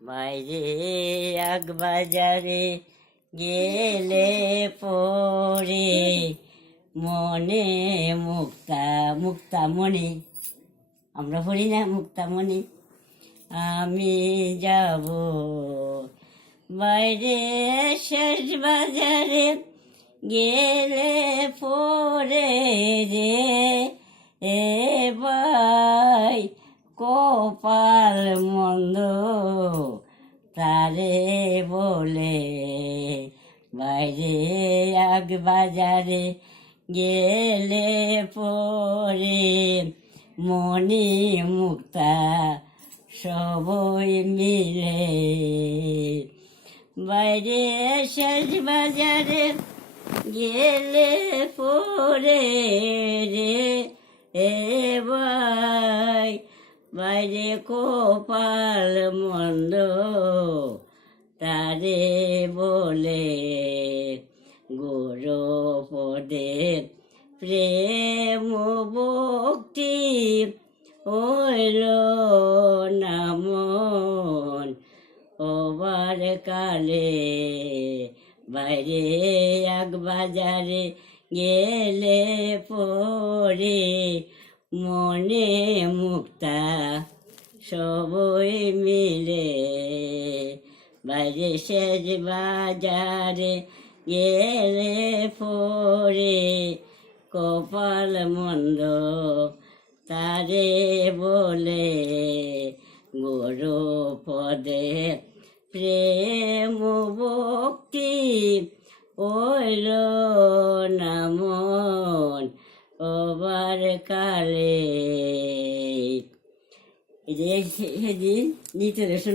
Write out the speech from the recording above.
বাইরে আগ বাজারে গেলে পরে মনে মুক্তামণি, আমরা পড়ি না মুক্তামণি, আমি যাব বাইরে শেষ বাজারে গেলে পরে রে এ ভাই কপাল মন্দ তারে বলে বাইরে আগ বাজারে গেলে পরে মনি মুক্তা সবই মিলে বাইরে শেষ বাজারে গেলে পরে রে এ ভাই বাইরে কপাল মন্দ তারে বলে গুরু পদে প্রেম ভক্তি হইল নামন ওবার কালে বাইরে আগ বাজারে গেলে পরে মনে মুক্তা সবই মিলে বাইরে শেষ বাজারে গেলে পরে কপাল মন্দ তারে বলে গুরু পদে প্রেম ভক্তি ওইল নামন ওবার কালে এই যে সেদিন নিতে শোনা